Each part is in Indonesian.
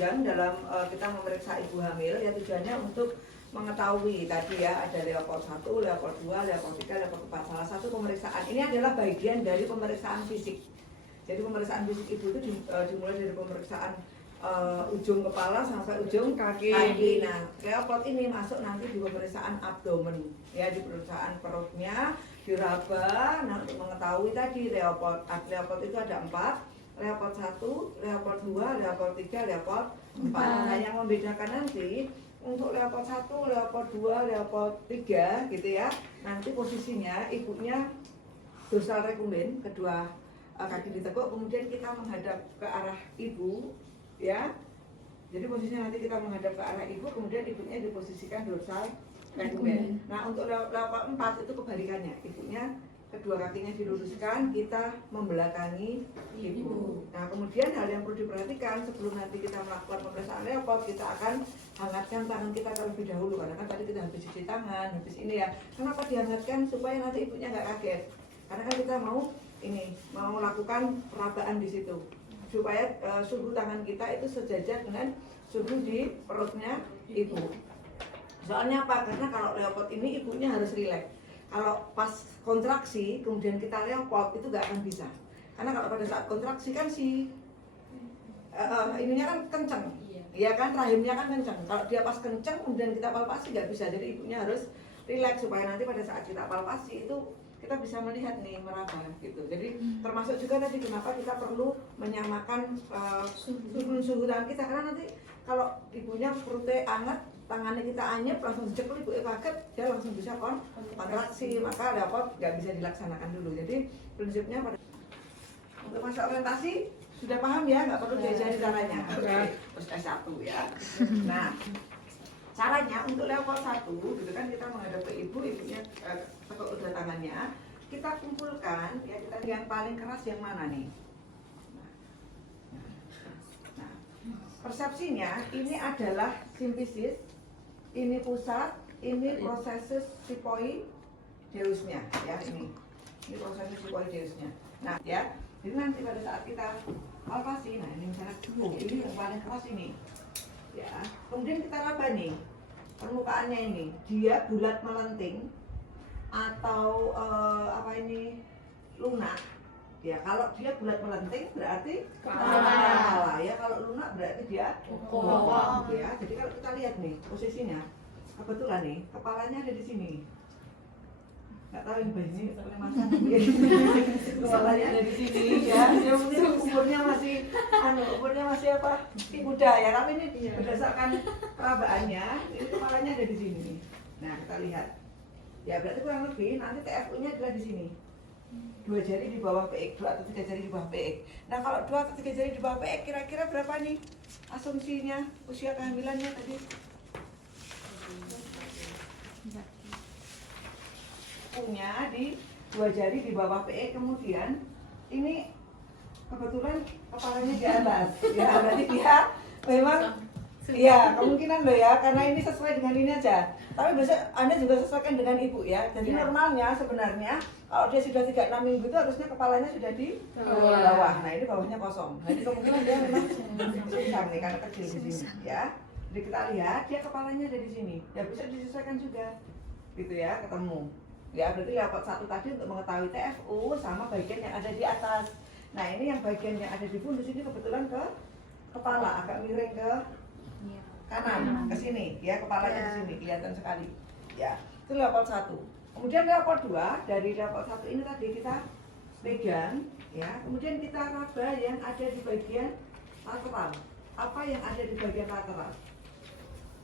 tunjang dalam kita memeriksa ibu hamil ya, tujuannya untuk mengetahui tadi ya ada Leopold 1, Leopold 2, Leopold 3, Leopold 4. Salah satu pemeriksaan ini adalah bagian dari pemeriksaan fisik. Jadi pemeriksaan fisik ibu itu dimulai dari pemeriksaan ujung kepala sampai ujung kaki. Nah, Leopold ini masuk nanti di pemeriksaan abdomen ya, di pemeriksaan perutnya diraba. Nah, untuk mengetahui tadi Leopold itu ada 4. Leopold 1, Leopold 2, Leopold 3, Leopold 4. Nah, yang membedakan nanti untuk Leopold 1, Leopold 2, Leopold 3 gitu ya. Nanti posisinya ibunya dorsal recumbens, kedua kaki ditekuk, kemudian kita menghadap ke arah ibu ya. Jadi posisinya nanti kita menghadap ke arah ibu, kemudian ibunya diposisikan dorsal recumbens. Nah, untuk Leopold 4 itu kebalikannya. Ibunya kedua kakinya diluruskan, kita membelakangi ibu. Nah, kemudian hal yang perlu diperhatikan sebelum nanti kita melakukan pemeriksaan Leopold, kita akan hangatkan tangan kita terlebih dahulu, karena kan tadi kita habis cuci tangan, habis ini ya. Kenapa dihangatkan? Supaya nanti ibunya nggak kaget. Karena kan kita mau lakukan perabaan di situ, supaya suhu tangan kita itu sejajar dengan suhu di perutnya ibu. Soalnya apa? Karena kalau Leopold ini ibunya harus rileks. Kalau pas kontraksi kemudian kita Leopold itu nggak akan bisa, karena kalau pada saat kontraksi kan ininya kan kenceng, ya kan, rahimnya kan kenceng. Kalau dia pas kenceng kemudian kita palpasi nggak bisa, jadi ibunya harus rileks supaya nanti pada saat kita palpasi itu kita bisa melihat nih meraba gitu. Jadi termasuk juga tadi kenapa kita perlu menyamakan suhu tangan kita, karena nanti kalau ibunya perutnya hangat, tangannya kita anyep, langsung jepul, ibu kaget, dia langsung bisa kontraksi, maka Leopold nggak bisa dilaksanakan dulu. Jadi prinsipnya untuk masa orientasi sudah paham ya, nggak perlu diajari caranya. Terus S1 ya. Nah, caranya untuk Leopold 1 gitu kan, kita menghadap ke ibu, ibunya tekuk kedua tangannya, kita kumpulkan ya, kita yang paling keras yang mana nih? Nah, persepsinya ini adalah simfisis, ini pusat, ini prosesus sipoideusnya ya, ini prosesus sipoideusnya. Nah ya, jadi nanti pada saat kita palpasi, nah ini misalnya ini yang paling keras ini ya, kemudian kita raba nih permukaannya, ini dia bulat melenting atau lunak ya. Kalau dia bulat melenting berarti kepala ya, kalau lunak berarti dia bokong ya. Jadi kalau kita lihat nih posisinya, kebetulan nih kepalanya ada di sini, nggak tahu ini bajunya oleh masa kepalanya ada di sini ya. Dia mungkin umurnya masih apa, muda ya, tapi ini berdasarkan perabaannya ini kepalanya ada di sini. Nah kita lihat ya, berarti kurang lebih nanti TFU-nya adalah di sini, 2 jari di bawah PX, 2 atau 3 jari di bawah PX. Nah kalau 2 atau 3 jari di bawah PX, kira-kira berapa nih asumsinya usia kehamilannya tadi? Punya di 2 jari di bawah PX, kemudian ini kebetulan kepalanya di atas ya, berarti dia memang iya kemungkinan loh ya, karena ini sesuai dengan ini aja. Tapi biasanya Anda juga sesuaikan dengan ibu ya. Jadi normalnya sebenarnya kalau dia sudah 36 minggu itu harusnya kepalanya sudah di bawah. Nah ini bawahnya kosong. Jadi kemungkinan dia memang susah nih karena kecil di sini ya. Jadi kita lihat dia kepalanya ada di sini. Ya bisa disesuaikan juga gitu ya, ketemu. Ya berarti Leopold 1 tadi untuk mengetahui TFU sama bagian yang ada di atas. Nah ini yang bagian yang ada di fundus ini kebetulan ke kepala, agak miring ke kanan ke sini ya, kepalanya di sini kelihatan sekali ya. Itu Leopold 1. Kemudian Leopold 2, dari Leopold 1 ini tadi kita pegang ya, kemudian kita raba yang ada di bagian lateral. Apa yang ada di bagian lateral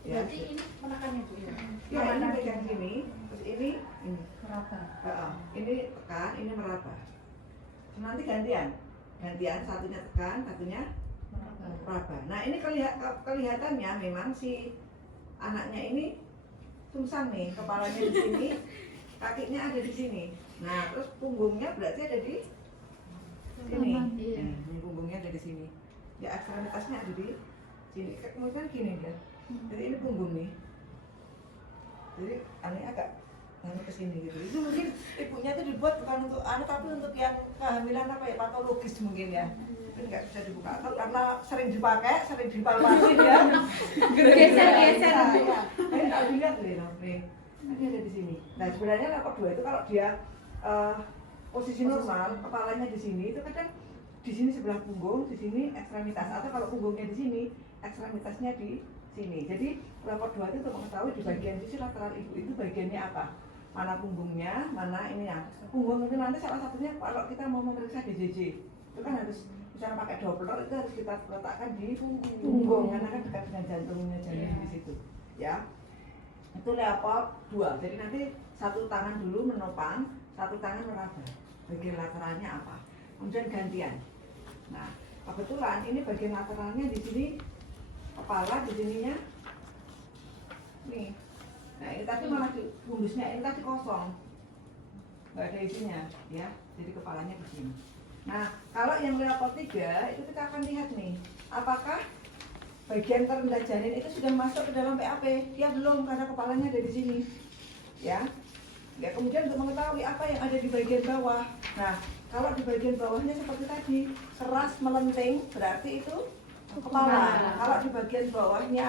ya? Berarti ini menekannya Bu ya? Ya ini pegang sini, terus ini meraba. Ini tekan, ini meraba. Nanti gantian, satunya tekan, satunya meraba. Nah ini kelihatannya memang si anaknya ini sungsang nih, kepalanya di sini, kakinya ada di sini. Nah terus punggungnya berarti ada di sini. Ini punggungnya ada di sini. Ya ekstremitasnya ada di sini. Kemudian gini dia. Jadi ini punggung nih. Jadi aneh agak ke sini gitu. Itu mungkin ibunya itu dibuat bukan untuk tapi untuk yang kehamilan apa ya, patologis mungkin ya. Mungkin nggak bisa dibuka atau karena sering dipakai, sering dipalpasin ya. Geser-geser. Ya. Ini nggak dilihat nih. Ini ada di sini. Nah sebenarnya level 2 itu kalau dia posisi normal, kepalanya di sini itu kadang di sini sebelah punggung, di sini ekstremitas, atau kalau punggungnya di sini, ekstremitasnya di sini. Jadi level 2 itu untuk mengetahui di bagian sisi lateral ibu itu bagiannya apa, mana punggungnya, mana ini ya. Punggung itu nanti salah satunya kalau kita mau memeriksa DJJ itu kan harus misalnya pakai Doppler itu harus kita letakkan di punggung karena kan dekat dengan jantungnya janin di situ ya. Itu level 2. Jadi nanti satu tangan dulu menopang, satu tangan meraba bagian lateralnya apa, kemudian gantian. Nah kebetulan ini bagian lateralnya di sini kepala, di sininya nih. Nah ini tadi malah bungkusnya ini tadi kosong, nggak ada isinya ya, jadi kepalanya di sini. Nah kalau yang level 3 itu kita akan lihat nih apakah bagian terendah janin itu sudah masuk ke dalam PAP. Dia belum karena kepalanya ada di sini ya. Ya kemudian untuk mengetahui apa yang ada di bagian bawah. Nah kalau di bagian bawahnya seperti tadi keras melenting berarti itu kepala. Kalau di bagian bawahnya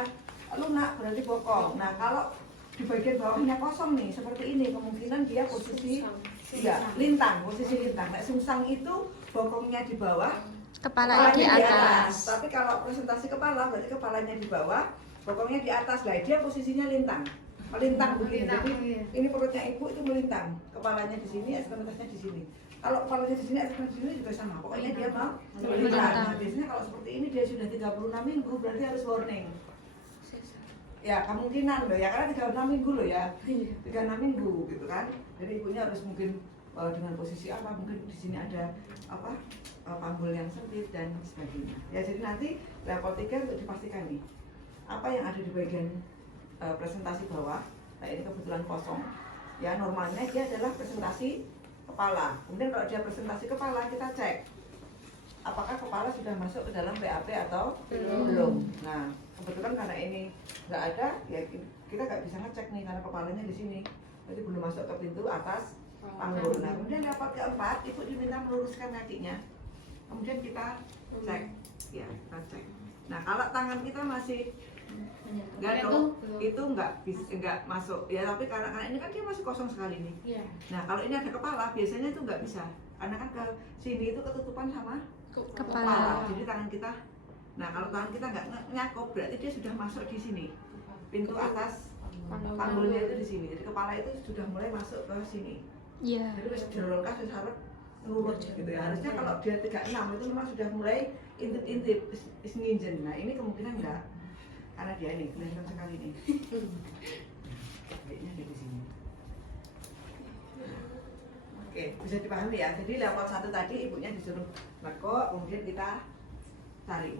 lunak berarti bokong. Nah kalau di bagian bawahnya kosong nih seperti ini, kemungkinan dia posisi ya lintang, posisi lintang. Nah sungsang itu bokongnya di bawah, Kepalanya di atas. Tapi kalau presentasi kepala berarti kepalanya di bawah, bokongnya di atas. Lah dia posisinya lintang, melintang begini. Jadi ini perutnya ibu itu melintang, kepalanya di sini, ekstremitasnya di sini. Kalau kepalanya di sini, ekstremitas di sini juga sama. Pokoknya dia mau melintang. Nah, biasanya kalau seperti ini dia sudah 36 minggu berarti harus warning. Ya kemungkinan loh ya, karena 36 minggu loh ya, 36 minggu gitu kan. Jadi ibunya harus mungkin dengan posisi apa, mungkin di sini ada apa panggul yang sempit dan sebagainya. Ya jadi nanti level 3 untuk dipastikan nih apa yang ada di bagian presentasi bawah. Nah ini kebetulan kosong. Ya normalnya dia adalah presentasi kepala. Kemudian kalau dia presentasi kepala kita cek apakah kepala sudah masuk ke dalam PAP atau belum. Nah kebetulan karena ini nggak ada, ya kita nggak bisa ngecek nih karena kepalanya di sini, jadi belum masuk ke pintu atas panggul. Nah kemudian level keempat ibu diminta meluruskan kakinya, kemudian kita cek, ya kita cek. Nah kalau tangan kita masih gatel itu nggak masuk ya, tapi karena ini kan dia masih kosong sekali nih. Nah kalau ini ada kepala biasanya itu nggak bisa, karena kan ke sini itu ketutupan sama kepala. Jadi tangan kita, nah kalau tangan kita nggak nyakup berarti dia sudah masuk di sini, pintu atas panggulnya itu di sini. Jadi kepala itu sudah mulai masuk ke sini. Iya. Jadi wis dirolkas wis harus nurut gitu ya. Harusnya kalau dia 36 itu memang sudah mulai intip-intip is nginjen. Nah ini kemungkinan enggak, karena dia ini kelihatan sekali nih. Kayaknya ada di sini. Oke, bisa dipahami ya. Jadi level 1 tadi ibunya disuruh lekuk, kemudian kita tarik.